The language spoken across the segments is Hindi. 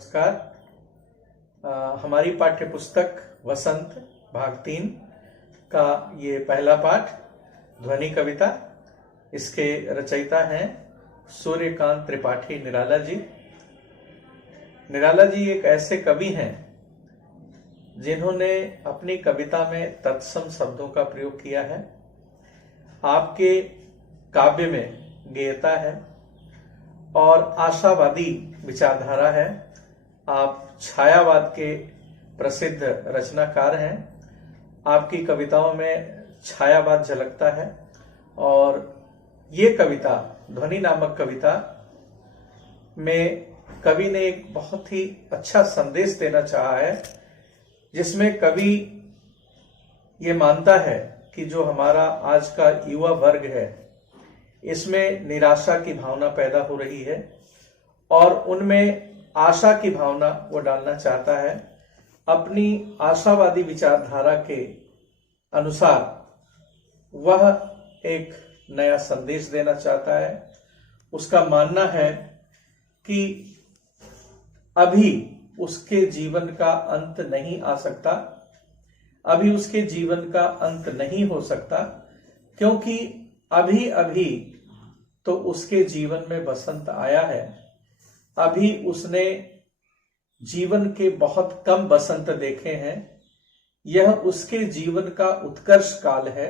नमस्कार। हमारी पाठ्य पुस्तक वसंत भाग 3 का ये पहला पाठ ध्वनि कविता। इसके रचयिता हैं सूर्यकांत त्रिपाठी निराला जी। निराला जी एक ऐसे कवि हैं जिन्होंने अपनी कविता में तत्सम शब्दों का प्रयोग किया है। आपके काव्य में गेयता है और आशावादी विचारधारा है। आप छायावाद के प्रसिद्ध रचनाकार हैं। आपकी कविताओं में छायावाद झलकता है और ये कविता ध्वनि नामक कविता में कवि ने एक बहुत ही अच्छा संदेश देना चाहा है, जिसमें कवि ये मानता है कि जो हमारा आज का युवा वर्ग है इसमें निराशा की भावना पैदा हो रही है और उनमें आशा की भावना वो डालना चाहता है। अपनी आशावादी विचारधारा के अनुसार वह एक नया संदेश देना चाहता है। उसका मानना है कि अभी उसके जीवन का अंत नहीं आ सकता, अभी उसके जीवन का अंत नहीं हो सकता, क्योंकि अभी अभी तो उसके जीवन में बसंत आया है। अभी उसने जीवन के बहुत कम बसंत देखे हैं। यह उसके जीवन का उत्कर्ष काल है।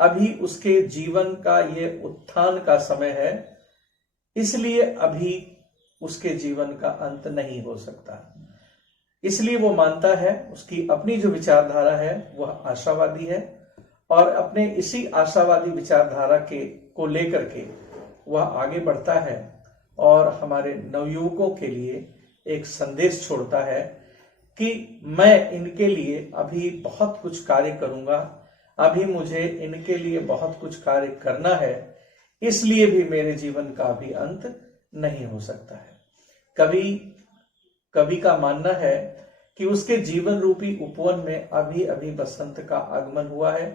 अभी उसके जीवन का ये उत्थान का समय है, इसलिए अभी उसके जीवन का अंत नहीं हो सकता। इसलिए वो मानता है, उसकी अपनी जो विचारधारा है वह आशावादी है और अपने इसी आशावादी विचारधारा को लेकर के वह आगे बढ़ता है और हमारे नवयुवकों के लिए एक संदेश छोड़ता है कि मैं इनके लिए अभी बहुत कुछ कार्य करूंगा, अभी मुझे इनके लिए बहुत कुछ कार्य करना है, इसलिए भी मेरे जीवन का भी अंत नहीं हो सकता है। कवि का मानना है कि उसके जीवन रूपी उपवन में अभी अभी बसंत का आगमन हुआ है।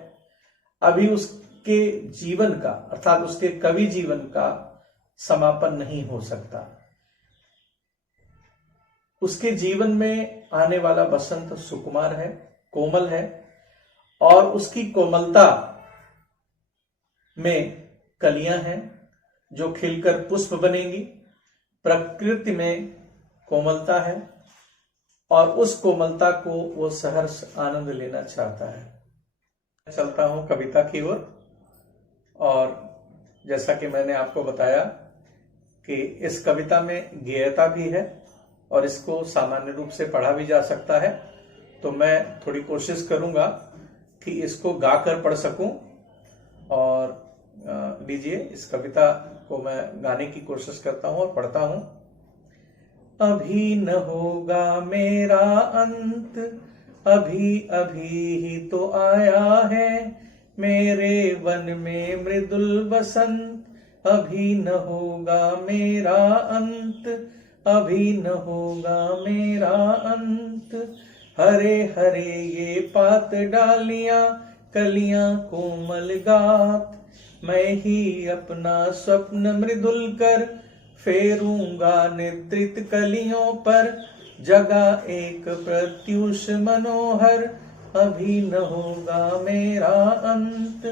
अभी उसके जीवन का अर्थात उसके कवि जीवन का समापन नहीं हो सकता। उसके जीवन में आने वाला बसंत सुकुमार है, कोमल है और उसकी कोमलता में कलियां हैं जो खिलकर पुष्प बनेंगी। प्रकृति में कोमलता है और उस कोमलता को वो सहर्ष आनंद लेना चाहता है। चलता हूं कविता की ओर और जैसा कि मैंने आपको बताया कि इस कविता में गेयता भी है और इसको सामान्य रूप से पढ़ा भी जा सकता है, तो मैं थोड़ी कोशिश करूंगा कि इसको गाकर पढ़ सकूं। और लीजिए इस कविता को मैं गाने की कोशिश करता हूं और पढ़ता हूं। अभी न होगा मेरा अंत, अभी अभी ही तो आया है मेरे वन में मृदुल बसंत। अभी न होगा मेरा अंत, अभी न होगा मेरा अंत। हरे हरे ये पात डालियां, कलियां कोमल गात, मैं ही अपना स्वप्न मृदुल कर फेरूंगा निद्रित कलियों पर। जगा एक प्रत्युष मनोहर, अभी न होगा मेरा अंत,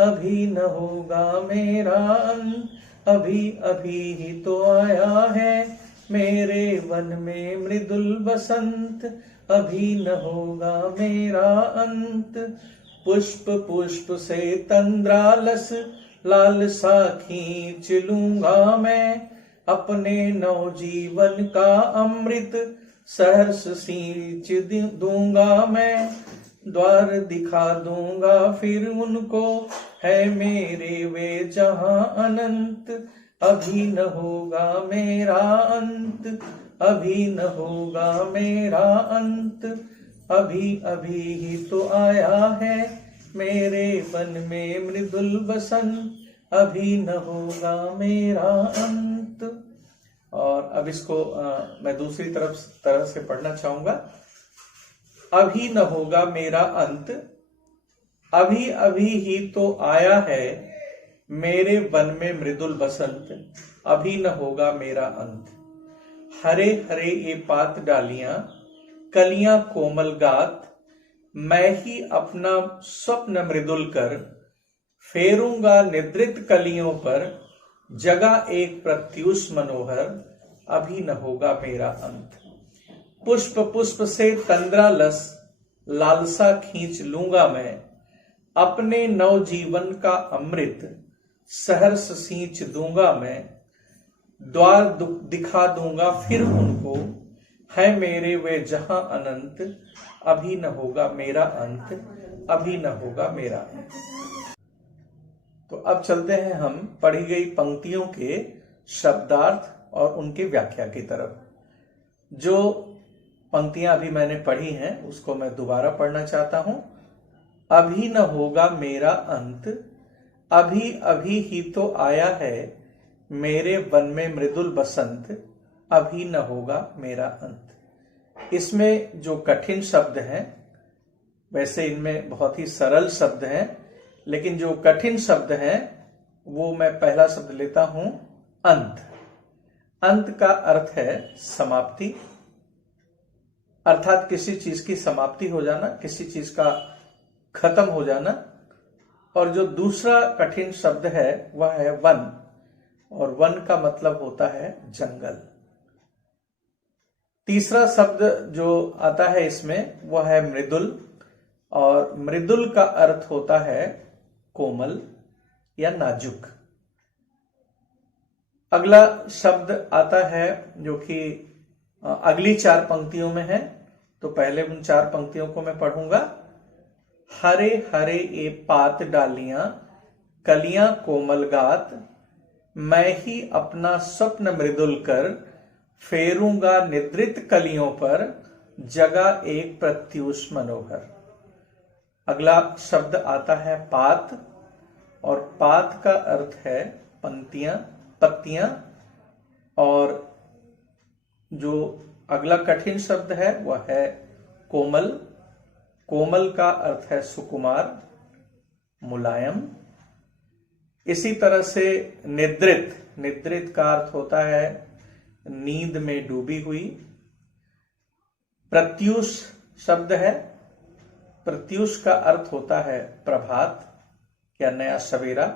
अभी न होगा मेरा अंत। अभी अभी ही तो आया है मेरे वन में मृदुल बसंत। अभी न होगा मेरा अंत। पुष्प पुष्प से तंद्रालस लालसा खींच लूंगा मैं, अपने नवजीवन का अमृत सहर्ष सींच दूंगा मैं। द्वार दिखा दूंगा फिर उनको, है मेरे वे जहां अनंत। अभी न होगा मेरा अंत, अभी न होगा मेरा अंत। अभी अभी ही तो आया है मेरे वन में मृदुल बसंत। अभी न होगा मेरा अंत। और अब इसको मैं दूसरी तरह से पढ़ना चाहूंगा। अभी न होगा मेरा अंत, अभी अभी ही तो आया है मेरे वन में मृदुल बसंत। अभी न होगा मेरा अंत। हरे हरे ये पात डालियां, कलियां कोमल गात, मैं ही अपना स्वप्न मृदुल कर, फेरूंगा निद्रित कलियों पर, जगा एक प्रत्युष मनोहर, अभी न होगा मेरा अंत। पुष्प पुष्प से तंद्रा लस, लालसा खींच लूंगा मैं, अपने नव जीवन का अमृत, सहर्ष सींच दूंगा मैं। द्वार दिखा दूंगा फिर उनको, है मेरे वे जहां अनंत, अभी न होगा मेरा अंत, अभी न होगा मेरा अंत। तो अब चलते हैं हम पढ़ी गई पंक्तियों के शब्दार्थ और उनकी व्याख्या की तरफ। जो पंक्तियां अभी मैंने पढ़ी हैं उसको मैं दोबारा पढ़ना चाहता हूं। अभी न होगा मेरा अंत, अभी अभी ही तो आया है, मेरे वन में मृदुल बसंत, अभी न होगा मेरा अंत। इसमें जो कठिन शब्द हैं, वैसे इनमें बहुत ही सरल शब्द हैं, लेकिन जो कठिन शब्द हैं वो मैं पहला शब्द लेता हूं अंत। अंत का अर्थ है समाप्ति, अर्थात किसी चीज की समाप्ति हो जाना, किसी चीज का खत्म हो जाना। और जो दूसरा कठिन शब्द है वह है वन, और वन का मतलब होता है जंगल। तीसरा शब्द जो आता है इसमें वह है मृदुल, और मृदुल का अर्थ होता है कोमल या नाजुक। अगला शब्द आता है जो कि अगली 4 पंक्तियों में है, तो पहले उन 4 पंक्तियों को मैं पढ़ूंगा। हरे हरे ये पात डालियां, कलियां कोमल गात, मैं ही अपना स्वप्न मृदुल कर, फेरूंगा निद्रित कलियों पर, जगा एक प्रत्युष मनोहर। अगला शब्द आता है पात, और पात का अर्थ है पत्तियां। और जो अगला कठिन शब्द है वह है कोमल। कोमल का अर्थ है सुकुमार, मुलायम। इसी तरह से निद्रित का अर्थ होता है नींद में डूबी हुई। प्रत्युष शब्द है, प्रत्युष का अर्थ होता है प्रभात या नया सवेरा।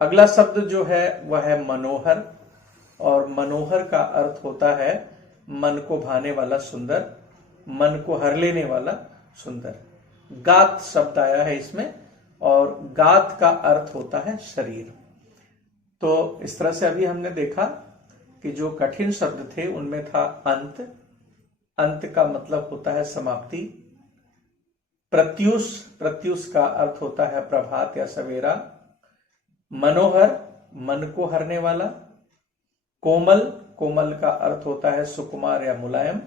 अगला शब्द जो है वह है मनोहर, और मनोहर का अर्थ होता है मन को भाने वाला सुंदर, मन को हर लेने वाला सुंदर। गात शब्द आया है इसमें, और गात का अर्थ होता है शरीर। तो इस तरह से अभी हमने देखा कि जो कठिन शब्द थे उनमें था अंत, अंत का मतलब होता है समाप्ति। प्रत्युष का अर्थ होता है प्रभात या सवेरा। मनोहर, मन को हरने वाला। कोमल का अर्थ होता है सुकुमार या मुलायम।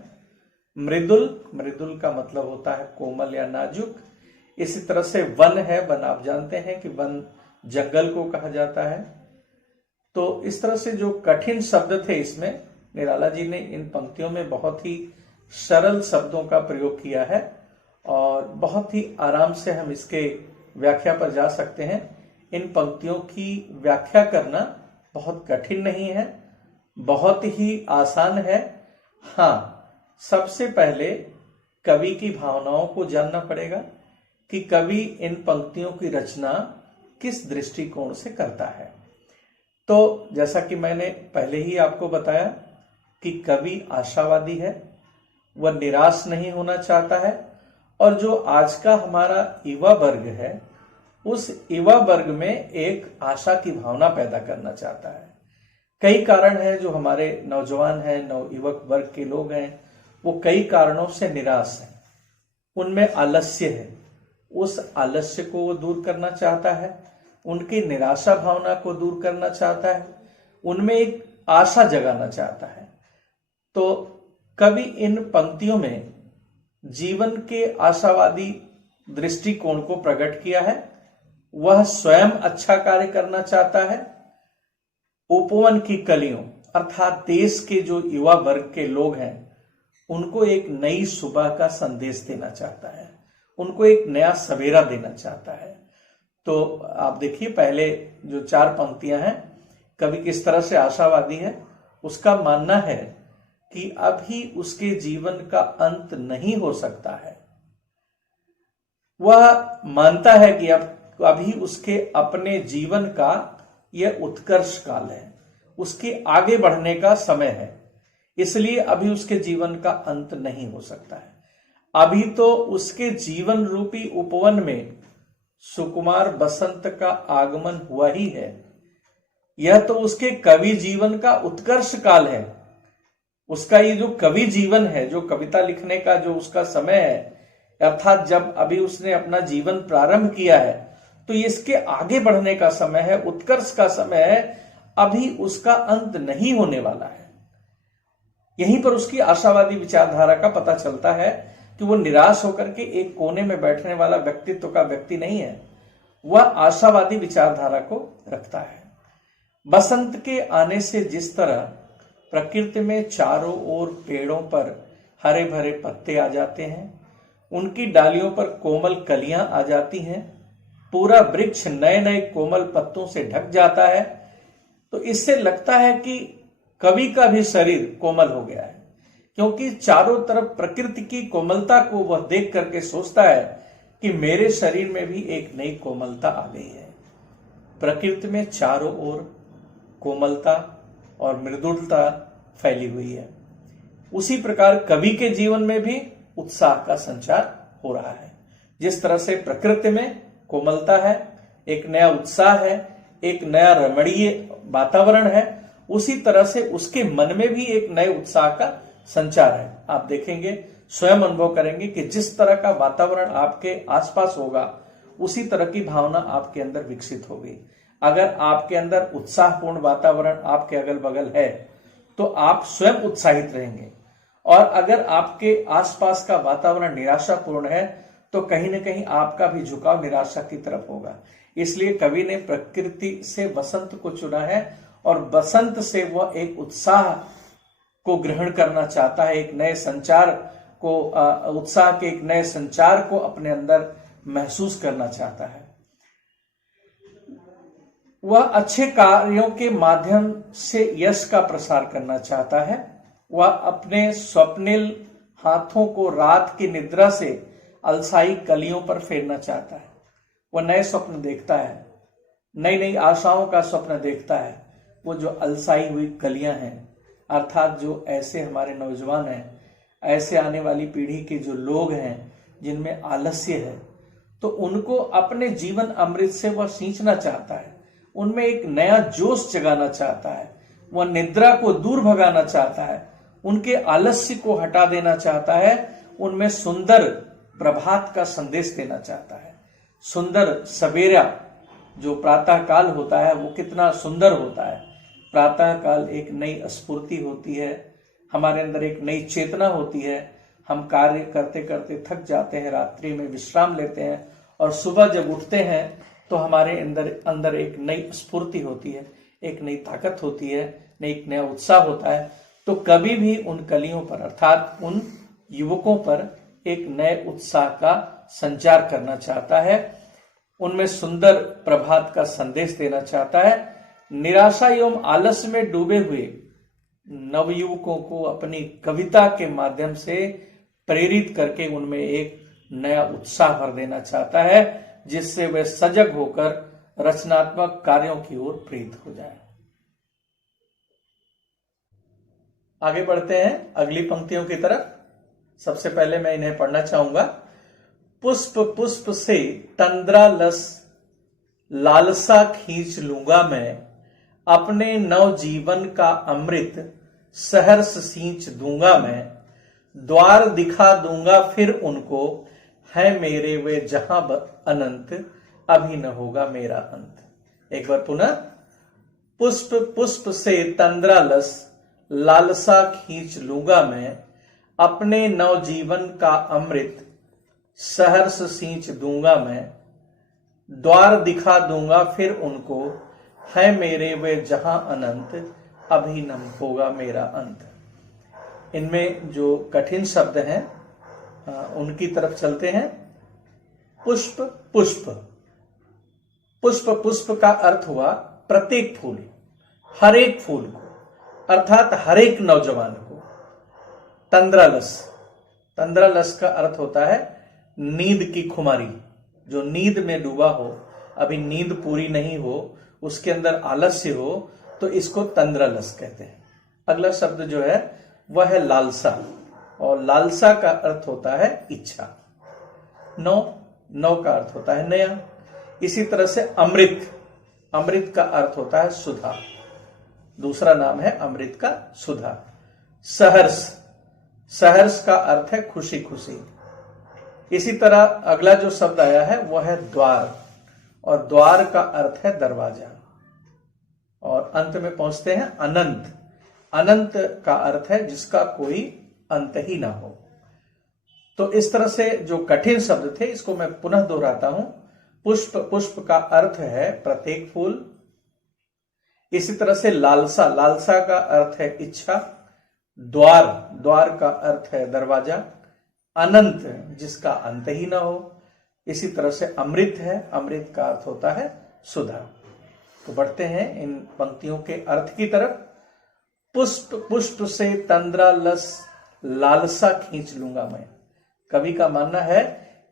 मृदुल का मतलब होता है कोमल या नाजुक। इसी तरह से वन है, वन आप जानते हैं कि वन जंगल को कहा जाता है। तो इस तरह से जो कठिन शब्द थे इसमें निराला जी ने इन पंक्तियों में बहुत ही सरल शब्दों का प्रयोग किया है, और बहुत ही आराम से हम इसके व्याख्या पर जा सकते हैं। इन पंक्तियों की व्याख्या करना बहुत कठिन नहीं है, बहुत ही आसान है। हाँ, सबसे पहले कवि की भावनाओं को जानना पड़ेगा कि कवि इन पंक्तियों की रचना किस दृष्टिकोण से करता है। तो जैसा कि मैंने पहले ही आपको बताया कि कवि आशावादी है, वह निराश नहीं होना चाहता है, और जो आज का हमारा युवा वर्ग है उस युवा वर्ग में एक आशा की भावना पैदा करना चाहता है। कई कारण है जो हमारे नौजवान हैं, नवयुवक वर्ग के लोग हैं, वो कई कारणों से निराश हैं। उनमें आलस्य है, उस आलस्य को वो दूर करना चाहता है, उनकी निराशा भावना को दूर करना चाहता है, उनमें एक आशा जगाना चाहता है। तो कवि इन पंक्तियों में जीवन के आशावादी दृष्टिकोण को प्रकट किया है। वह स्वयं अच्छा कार्य करना चाहता है। उपवन की कलियों अर्थात देश के जो युवा वर्ग के लोग हैं उनको एक नई सुबह का संदेश देना चाहता है, उनको एक नया सवेरा देना चाहता है। तो आप देखिए पहले जो 4 पंक्तियां हैं, कवि किस तरह से आशावादी है उसका मानना है कि अभी उसके जीवन का अंत नहीं हो सकता है। वह मानता है कि अब अभी उसके अपने जीवन का यह उत्कर्ष काल है, उसके आगे बढ़ने का समय है, इसलिए अभी उसके जीवन का अंत नहीं हो सकता है। अभी तो उसके जीवन रूपी उपवन में सुकुमार बसंत का आगमन हुआ ही है। यह तो उसके कवि जीवन का उत्कर्ष काल है। उसका ये जो कवि जीवन है, जो कविता लिखने का जो उसका समय है, अर्थात जब अभी उसने अपना जीवन प्रारंभ किया है, तो इसके आगे बढ़ने का समय है, उत्कर्ष का समय है। अभी उसका अंत नहीं होने वाला है। यहीं पर उसकी आशावादी विचारधारा का पता चलता है कि वो निराश होकर के एक कोने में बैठने वाला व्यक्तित्व का व्यक्ति नहीं है, वह आशावादी विचारधारा को रखता है। बसंत के आने से जिस तरह प्रकृति में चारों ओर पेड़ों पर हरे भरे पत्ते आ जाते हैं, उनकी डालियों पर कोमल कलियां आ जाती हैं, पूरा वृक्ष नए नए कोमल पत्तों से ढक जाता है, तो इससे लगता है कि कवि का भी शरीर कोमल हो गया है, क्योंकि चारों तरफ प्रकृति की कोमलता को वह देख करके सोचता है कि मेरे शरीर में भी एक नई कोमलता आ गई है। प्रकृति में चारों ओर कोमलता और मृदुलता फैली हुई है। उसी प्रकार कवि के जीवन में भी उत्साह का संचार हो रहा है। जिस तरह से प्रकृति में कोमलता है, एक नया उत्साह है, एक नया रमणीय वातावरण है, उसी तरह से उसके मन में भी एक नए उत्साह का संचार है। आप देखेंगे, स्वयं अनुभव करेंगे कि जिस तरह का वातावरण आपके आसपास होगा, उसी तरह की भावना आपके अंदर विकसित होगी। अगर आपके अंदर उत्साहपूर्ण वातावरण आपके अगल बगल है, तो आप स्वयं उत्साहित रहेंगे, और अगर आपके आसपास का वातावरण निराशापूर्ण है, तो कहीं ना कहीं आपका भी झुकाव निराशा की तरफ होगा। इसलिए कवि ने प्रकृति से बसंत को चुना है, और बसंत से वह एक उत्साह को ग्रहण करना चाहता है, एक नए संचार को, उत्साह के एक नए संचार को अपने अंदर महसूस करना चाहता है। वह अच्छे कार्यों के माध्यम से यश का प्रसार करना चाहता है। वह अपने स्वप्निल हाथों को रात की निद्रा से अलसाई कलियों पर फेरना चाहता है। वह नए स्वप्न देखता है, नई नई आशाओं का स्वप्न देखता है। वो जो अलसाई हुई कलियां हैं, अर्थात जो ऐसे हमारे नौजवान हैं, ऐसे आने वाली पीढ़ी के जो लोग हैं जिनमें आलस्य है, तो उनको अपने जीवन अमृत से वह सींचना चाहता है, उनमें एक नया जोश जगाना चाहता है। वह निद्रा को दूर भगाना चाहता है, उनके आलस्य को हटा देना चाहता है, उनमें सुंदर प्रभात का संदेश देना चाहता है। सुंदर सवेरा जो प्रातः काल होता है, वो कितना सुंदर होता है। प्रातः काल एक नई स्फूर्ति होती है, हमारे अंदर एक नई चेतना होती है। हम कार्य करते करते थक जाते हैं, रात्रि में विश्राम लेते हैं, और सुबह जब उठते हैं तो हमारे अंदर एक नई स्फूर्ति होती है, एक नई ताकत होती है, एक नया उत्साह होता है। तो कभी भी उन कलियों पर, अर्थात उन युवकों पर एक नए उत्साह का संचार करना चाहता है, उनमें सुंदर प्रभात का संदेश देना चाहता है। निराशा एवं आलस्य में डूबे हुए नवयुवकों को अपनी कविता के माध्यम से प्रेरित करके उनमें एक नया उत्साह भर देना चाहता है, जिससे वे सजग होकर रचनात्मक कार्यों की ओर प्रेरित हो जाए। आगे बढ़ते हैं अगली पंक्तियों की तरफ। सबसे पहले मैं इन्हें पढ़ना चाहूंगा। पुष्प पुष्प से तंद्रालस लालसा खींच लूंगा मैं, अपने नव जीवन का अमृत सहर्ष सींच दूंगा मैं, द्वार दिखा दूंगा फिर उनको, है मेरे वे जहां अनंत, अभी न होगा मेरा अंत। एक बार पुनः। पुष्प पुष्प से तंद्रालस लालसा खींच लूंगा मैं, अपने नव जीवन का अमृत सहर्ष सींच दूंगा मैं, द्वार दिखा दूंगा फिर उनको, है मेरे वे जहां अनंत, अभी न होगा मेरा अंत। इनमें जो कठिन शब्द हैं उनकी तरफ चलते हैं। पुष्प पुष्प, पुष्प पुष्प का अर्थ हुआ प्रत्येक फूल, हर एक फूल को, अर्थात हर एक नौजवान को तंद्रालस, तंद्रालस का अर्थ होता है नींद की खुमारी। जो नींद में डूबा हो, अभी नींद पूरी नहीं हो, उसके अंदर आलस्य हो, तो इसको तंद्रालस कहते हैं। अगला शब्द जो है वह है लालसा, और लालसा का अर्थ होता है इच्छा। नौ, नौ का अर्थ होता है नया। इसी तरह से अमृत, अमृत का अर्थ होता है सुधा, दूसरा नाम है अमृत का सुधा। सहर्ष, सहर्ष का अर्थ है खुशी खुशी। इसी तरह अगला जो शब्द आया है वह है द्वार, और द्वार का अर्थ है दरवाजा। और अंत में पहुंचते हैं अनंत, अनंत का अर्थ है जिसका कोई अंत ही ना हो। तो इस तरह से जो कठिन शब्द थे इसको मैं पुनः दोहराता हूं। पुष्प, पुष्प का अर्थ है प्रत्येक फूल। इसी तरह से लालसा, लालसा का अर्थ है इच्छा। द्वार, द्वार का अर्थ है दरवाजा। अनंत, जिसका अंत ही ना हो। इसी तरह से अमृत है, अमृत का अर्थ होता है सुधा। तो बढ़ते हैं इन पंक्तियों के अर्थ की तरफ। पुष्प, पुष्प से तंद्रालस लालसा खींच लूंगा मैं। कवि का मानना है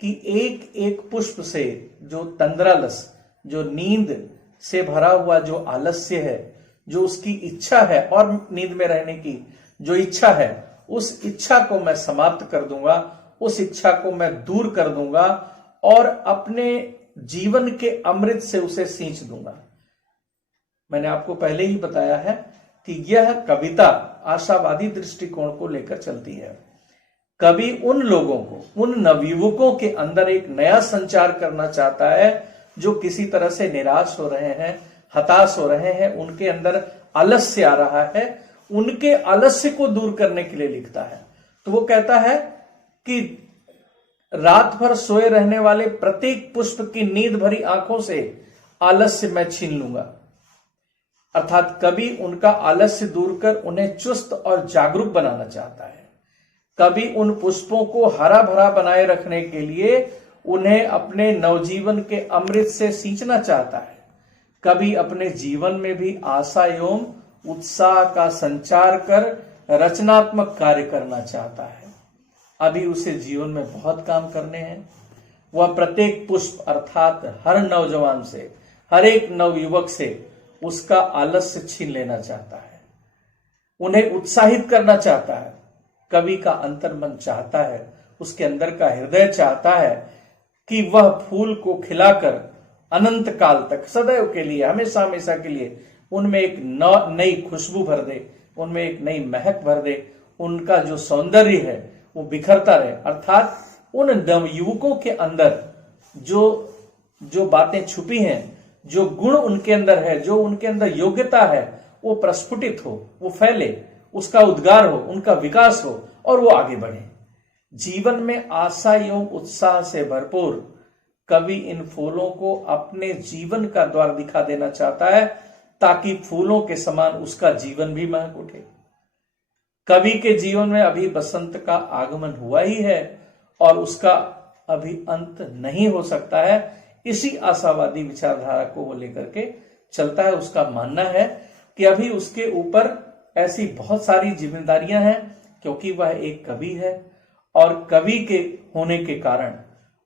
कि एक एक पुष्प से जो तंद्रालस, जो नींद से भरा हुआ जो आलस्य है, जो उसकी इच्छा है और नींद में रहने की जो इच्छा है, उस इच्छा को मैं समाप्त कर दूंगा, उस इच्छा को मैं दूर कर दूंगा और अपने जीवन के अमृत से उसे सींच दूंगा। मैंने आपको पहले ही बताया है कि यह कविता आशावादी दृष्टिकोण को लेकर चलती है। कवि उन लोगों को, उन नवयुवकों के अंदर एक नया संचार करना चाहता है जो किसी तरह से निराश हो रहे हैं, हताश हो रहे हैं, उनके अंदर आलस्य आ रहा है, उनके आलस्य को दूर करने के लिए लिखता है। तो वो कहता है कि रात भर सोए रहने वाले प्रत्येक पुष्प की नींद भरी आंखों से आलस्य मैं छीन लूंगा। अर्थात कवि उनका आलस्य दूर कर उन्हें चुस्त और जागरूक बनाना चाहता है। कवि उन पुष्पों को हरा भरा बनाए रखने के लिए उन्हें अपने नवजीवन के अमृत से सींचना चाहता है। कवि अपने जीवन में भी आशा एवं उत्साह का संचार कर रचनात्मक कार्य करना चाहता है। अभी उसे जीवन में बहुत काम करने हैं। वह प्रत्येक पुष्प अर्थात हर नौजवान से, हर एक नवयुवक से उसका आलस्य छीन लेना चाहता है, उन्हें उत्साहित करना चाहता है। कवि का अंतर्मन चाहता है, उसके अंदर का हृदय चाहता है कि वह फूल को खिलाकर अनंत काल तक, सदैव के लिए, हमेशा हमेशा के लिए उनमें एक नई खुशबू भर दे, उनमें एक नई महक भर दे। उनका जो सौंदर्य है वो बिखरता रहे। अर्थात उन नवयुवकों के अंदर जो बातें छुपी हैं, जो गुण उनके अंदर है, जो उनके अंदर योग्यता है, वो प्रस्फुटित हो, वो फैले, उसका उद्गार हो, उनका विकास हो और वो आगे बढ़े। जीवन में आशा एवं उत्साह से भरपूर कवि इन फूलों को अपने जीवन का द्वार दिखा देना चाहता है ताकि फूलों के समान उसका जीवन भी महक उठे। कवि के जीवन में अभी बसंत का आगमन हुआ ही है और उसका अभी अंत नहीं हो सकता है। इसी आशावादी विचारधारा को वो लेकर के चलता है। उसका मानना है कि अभी उसके ऊपर ऐसी बहुत सारी जिम्मेदारियां हैं क्योंकि वह एक कवि है और कवि के होने के कारण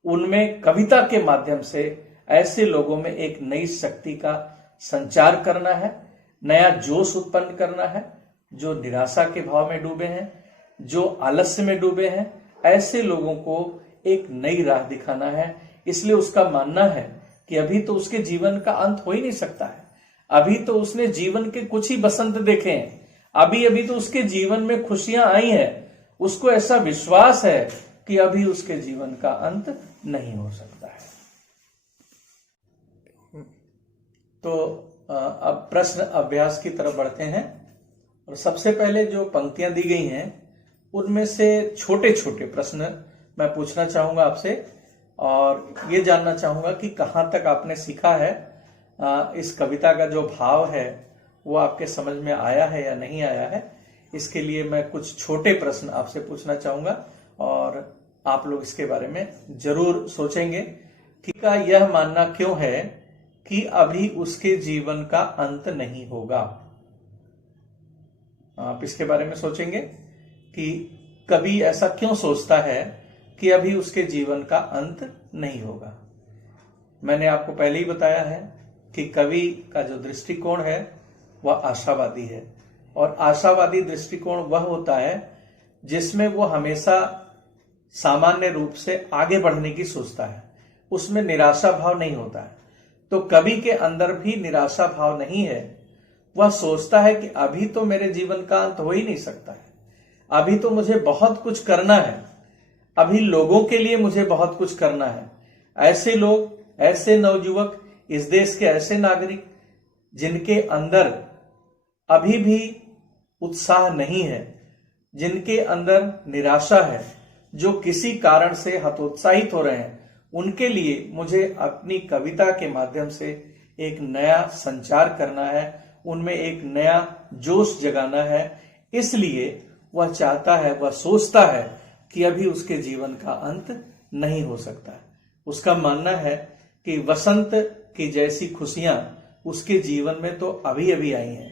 उनमें कविता के माध्यम से ऐसे लोगों में एक नई शक्ति का संचार करना है, नया जोश उत्पन्न करना है। जो निराशा के भाव में डूबे हैं, जो आलस्य में डूबे हैं, ऐसे लोगों को एक नई राह दिखाना है। इसलिए उसका मानना है कि अभी तो उसके जीवन का अंत हो ही नहीं सकता है। अभी तो उसने जीवन के कुछ ही बसंत देखे हैं, अभी तो उसके जीवन में खुशियां आई हैं। उसको ऐसा विश्वास है कि अभी उसके जीवन का अंत नहीं हो सकता है। तो अब प्रश्न अभ्यास की तरफ बढ़ते हैं और सबसे पहले जो पंक्तियां दी गई हैं उनमें से छोटे छोटे प्रश्न मैं पूछना चाहूंगा आपसे और ये जानना चाहूंगा कि कहां तक आपने सीखा है। इस कविता का जो भाव है वो आपके समझ में आया है या नहीं आया है। इसके लिए मैं कुछ छोटे प्रश्न आपसे पूछना चाहूंगा और आप लोग इसके बारे में जरूर सोचेंगे कि का यह मानना क्यों है कि अभी उसके जीवन का अंत नहीं होगा। आप इसके बारे में सोचेंगे कि कवि ऐसा क्यों सोचता है कि अभी उसके जीवन का अंत नहीं होगा। मैंने आपको पहले ही बताया है कि कवि का जो दृष्टिकोण है वह आशावादी है, और आशावादी दृष्टिकोण वह होता है जिसमें वो हमेशा सामान्य रूप से आगे बढ़ने की सोचता है, उसमें निराशा भाव नहीं होता है। तो कवि के अंदर भी निराशा भाव नहीं है। वह सोचता है कि अभी तो मेरे जीवन का अंत हो ही नहीं सकता है, अभी तो मुझे बहुत कुछ करना है, अभी लोगों के लिए मुझे बहुत कुछ करना है। ऐसे लोग, ऐसे नवयुवक, इस देश के ऐसे नागरिक जिनके अंदर अभी भी उत्साह नहीं है, जिनके अंदर निराशा है, जो किसी कारण से हतोत्साहित हो रहे हैं, उनके लिए मुझे अपनी कविता के माध्यम से एक नया संचार करना है, उनमें एक नया जोश जगाना है। इसलिए वह चाहता है, वह सोचता है कि अभी उसके जीवन का अंत नहीं हो सकता है। उसका मानना है कि वसंत की जैसी खुशियां उसके जीवन में तो अभी अभी आई हैं,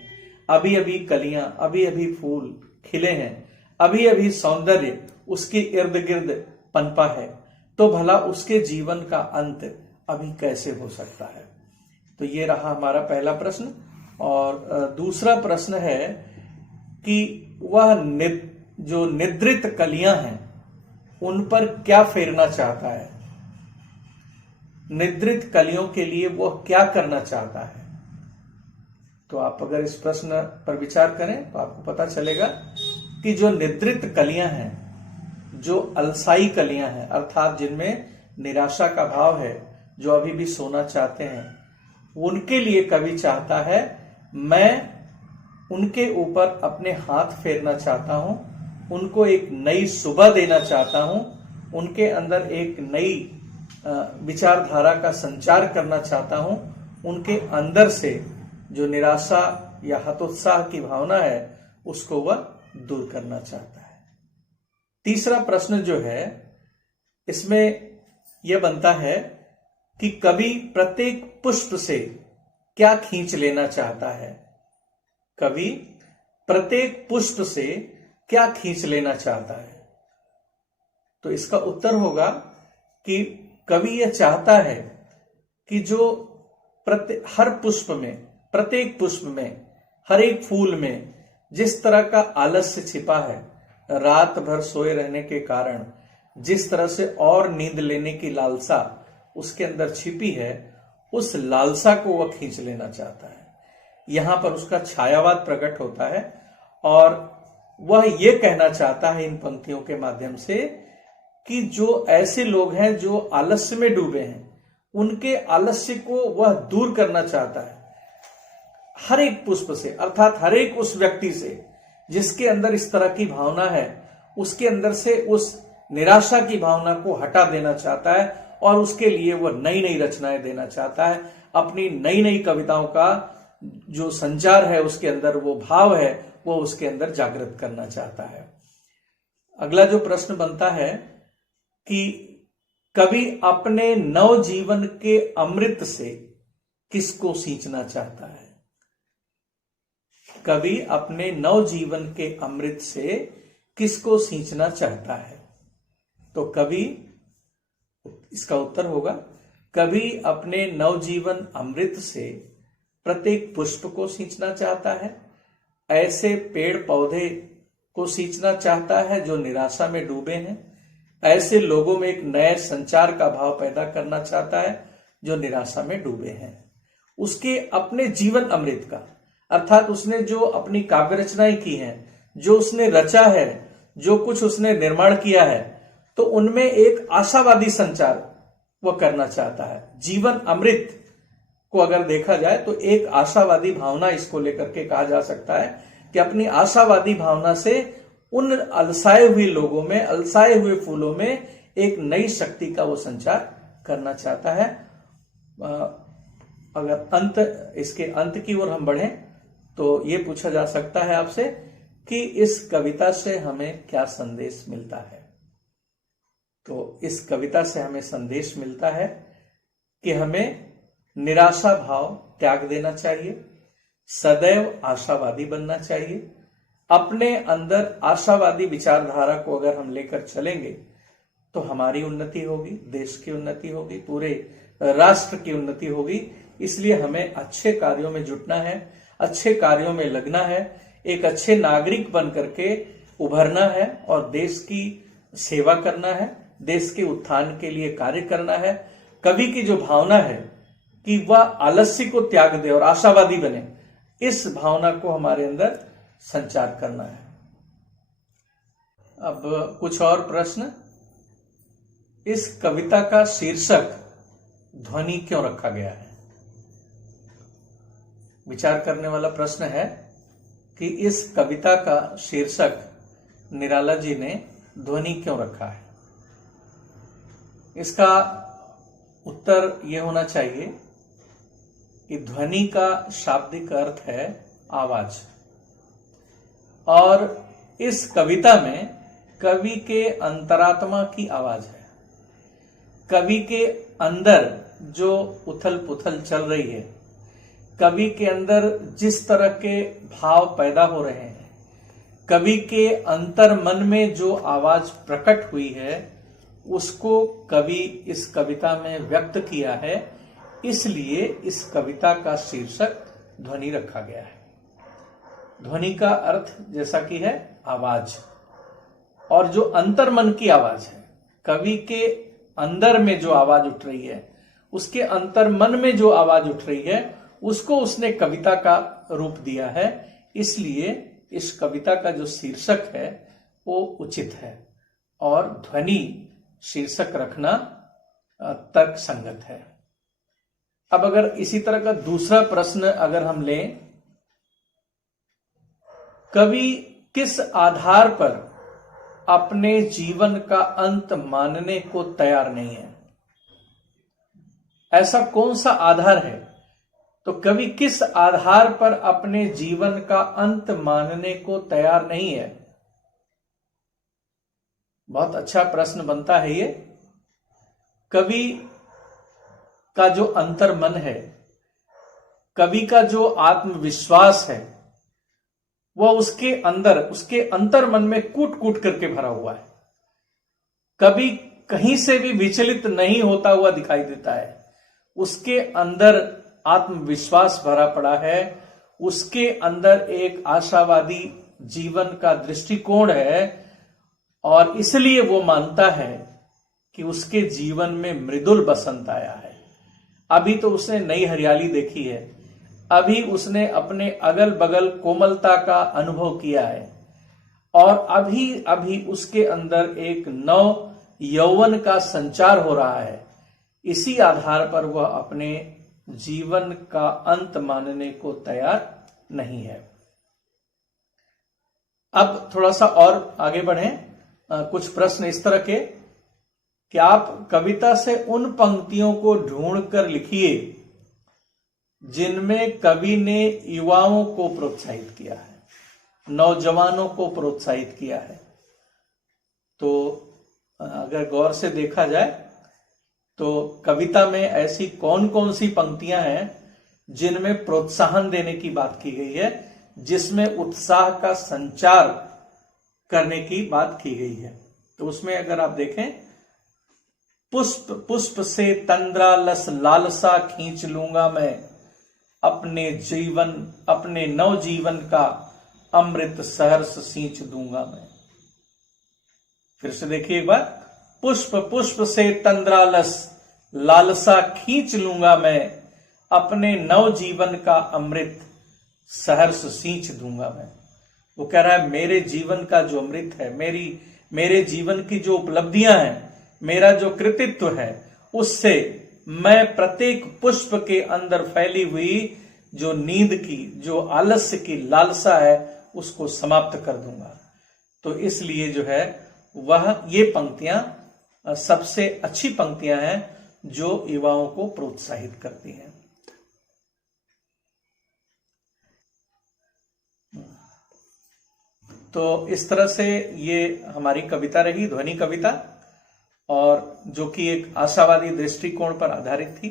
अभी अभी कलियां, अभी अभी फूल खिले हैं, अभी अभी सौंदर्य उसके इर्द गिर्द पनपा है, तो भला उसके जीवन का अंत अभी कैसे हो सकता है। तो ये रहा हमारा पहला प्रश्न। और दूसरा प्रश्न है कि वह जो निद्रित कलियां हैं उन पर क्या फेरना चाहता है, निद्रित कलियों के लिए वह क्या करना चाहता है। तो आप अगर इस प्रश्न पर विचार करें तो आपको पता चलेगा कि जो निद्रित कलियां हैं, जो अलसाई कलियां हैं, अर्थात जिनमें निराशा का भाव है, जो अभी भी सोना चाहते हैं, उनके लिए कवि चाहता है मैं उनके ऊपर अपने हाथ फेरना चाहता हूं, उनको एक नई सुबह देना चाहता हूं, उनके अंदर एक नई विचारधारा का संचार करना चाहता हूं, उनके अंदर से जो निराशा या हतोत्साह की भावना है उसको वह दूर करना चाहता है। तीसरा प्रश्न जो है इसमें यह बनता है कि कवि प्रत्येक पुष्प से क्या खींच लेना चाहता है, कवि प्रत्येक पुष्प से क्या खींच लेना चाहता है। तो इसका उत्तर होगा कि कवि यह चाहता है कि जो हर पुष्प में, प्रत्येक पुष्प में, हर एक फूल में जिस तरह का आलस्य छिपा है, रात भर सोए रहने के कारण जिस तरह से और नींद लेने की लालसा उसके अंदर छिपी है, उस लालसा को वह खींच लेना चाहता है। यहां पर उसका छायावाद प्रकट होता है और वह यह कहना चाहता है इन पंक्तियों के माध्यम से कि जो ऐसे लोग हैं जो आलस्य में डूबे हैं, उनके आलस्य को वह दूर करना चाहता है। हर एक पुष्प से, अर्थात हर एक उस व्यक्ति से जिसके अंदर इस तरह की भावना है, उसके अंदर से उस निराशा की भावना को हटा देना चाहता है और उसके लिए वह नई नई रचनाएं देना चाहता है। अपनी नई नई कविताओं का जो संचार है उसके अंदर, वो भाव है, वो उसके अंदर जागृत करना चाहता है। अगला जो प्रश्न बनता है कि कवि अपने नव जीवन के अमृत से किसको सींचना चाहता है, कवि अपने नव जीवन के अमृत से किसको सींचना चाहता है। तो कवि, इसका उत्तर होगा कवि अपने नवजीवन अमृत से प्रत्येक पुष्प को सींचना चाहता है, ऐसे पेड़ पौधे को सींचना चाहता है जो निराशा में डूबे हैं, ऐसे लोगों में एक नए संचार का भाव पैदा करना चाहता है जो निराशा में डूबे हैं। उसके अपने जीवन अमृत का, अर्थात उसने जो अपनी काव्य रचनाएं की हैं, जो उसने रचा है, जो कुछ उसने निर्माण किया है, तो उनमें एक आशावादी संचार वह करना चाहता है। जीवन अमृत को अगर देखा जाए तो एक आशावादी भावना इसको लेकर के कहा जा सकता है कि अपनी आशावादी भावना से उन अलसाए हुए लोगों में, अलसाए हुए फूलों में एक नई शक्ति का वो संचार करना चाहता है। अगर इसके अंत की ओर हम बढ़ें तो ये पूछा जा सकता है आपसे कि इस कविता से हमें क्या संदेश मिलता है। तो इस कविता से हमें संदेश मिलता है कि हमें निराशा भाव त्याग देना चाहिए, सदैव आशावादी बनना चाहिए, अपने अंदर आशावादी विचारधारा को अगर हम लेकर चलेंगे तो हमारी उन्नति होगी, देश की उन्नति होगी, पूरे राष्ट्र की उन्नति होगी। इसलिए हमें अच्छे कार्यों में जुटना है, अच्छे कार्यों में लगना है, एक अच्छे नागरिक बन करके उभरना है और देश की सेवा करना है, देश के उत्थान के लिए कार्य करना है। कवि की जो भावना है कि वह आलस्य को त्याग दे और आशावादी बने, इस भावना को हमारे अंदर संचार करना है। अब कुछ और प्रश्न। इस कविता का शीर्षक ध्वनि क्यों रखा गया है? विचार करने वाला प्रश्न है कि इस कविता का शीर्षक निराला जी ने ध्वनि क्यों रखा है। इसका उत्तर यह होना चाहिए कि ध्वनि का शाब्दिक अर्थ है आवाज, और इस कविता में कवि के अंतरात्मा की आवाज है। कवि के अंदर जो उथल पुथल चल रही है, कवि के अंदर जिस तरह के भाव पैदा हो रहे हैं, कवि के अंतर मन में जो आवाज प्रकट हुई है, उसको कवि इस कविता में व्यक्त किया है। इसलिए इस कविता का शीर्षक ध्वनि रखा गया है। ध्वनि का अर्थ जैसा कि है आवाज, और जो अंतर मन की आवाज है, कवि के अंदर में जो आवाज उठ रही है, उसके अंतर मन में जो आवाज उठ रही है, उसको उसने कविता का रूप दिया है। इसलिए इस कविता का जो शीर्षक है वो उचित है, और ध्वनि शीर्षक रखना तर्क संगत है। अब अगर इसी तरह का दूसरा प्रश्न अगर हम लें, कवि किस आधार पर अपने जीवन का अंत मानने को तैयार नहीं है? ऐसा कौन सा आधार है? तो कवि किस आधार पर अपने जीवन का अंत मानने को तैयार नहीं है? बहुत अच्छा प्रश्न बनता है ये। कवि का जो अंतर मन है, कवि का जो आत्मविश्वास है, वह उसके अंदर, उसके अंतर मन में कूट कूट करके भरा हुआ है। कभी कहीं से भी विचलित नहीं होता हुआ दिखाई देता है। उसके अंदर आत्मविश्वास भरा पड़ा है, उसके अंदर एक आशावादी जीवन का दृष्टिकोण है, और इसलिए वो मानता है कि उसके जीवन में मृदुल बसंत आया है। अभी तो उसने नई हरियाली देखी है, अभी उसने अपने अगल बगल कोमलता का अनुभव किया है, और अभी अभी उसके अंदर एक नव यौवन का संचार हो रहा है। इसी आधार पर वह अपने जीवन का अंत मानने को तैयार नहीं है। अब थोड़ा सा और आगे बढ़ें। कुछ प्रश्न इस तरह के कि आप कविता से उन पंक्तियों को ढूंढ कर लिखिए जिनमें कवि ने युवाओं को प्रोत्साहित किया है, नौजवानों को प्रोत्साहित किया है। तो अगर गौर से देखा जाए तो कविता में ऐसी कौन कौन सी पंक्तियां हैं जिनमें प्रोत्साहन देने की बात की गई है, जिसमें उत्साह का संचार करने की बात की गई है। तो उसमें अगर आप देखें, पुष्प पुष्प से तंद्रालस लालसा खींच लूंगा मैं, अपने नव जीवन का अमृत सहर्ष सींच दूंगा मैं। फिर से देखिए एक बार, पुष्प पुष्प से तंद्रालस लालसा खींच लूंगा मैं, अपने नव जीवन का अमृत सहर्ष सींच दूंगा मैं। वो कह रहा है मेरे जीवन का जो अमृत है, मेरे जीवन की जो उपलब्धियां हैं, मेरा जो कृतित्व है, उससे मैं प्रत्येक पुष्प के अंदर फैली हुई जो नींद की, जो आलस्य की लालसा है, उसको समाप्त कर दूंगा। तो इसलिए जो है वह ये पंक्तियां सबसे अच्छी पंक्तियां हैं जो युवाओं को प्रोत्साहित करती हैं। तो इस तरह से ये हमारी कविता रही, ध्वनि कविता, और जो कि एक आशावादी दृष्टिकोण पर आधारित थी।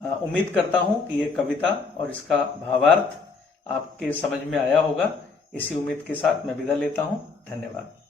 उम्मीद करता हूं कि ये कविता और इसका भावार्थ आपके समझ में आया होगा। इसी उम्मीद के साथ मैं विदा लेता हूं। धन्यवाद।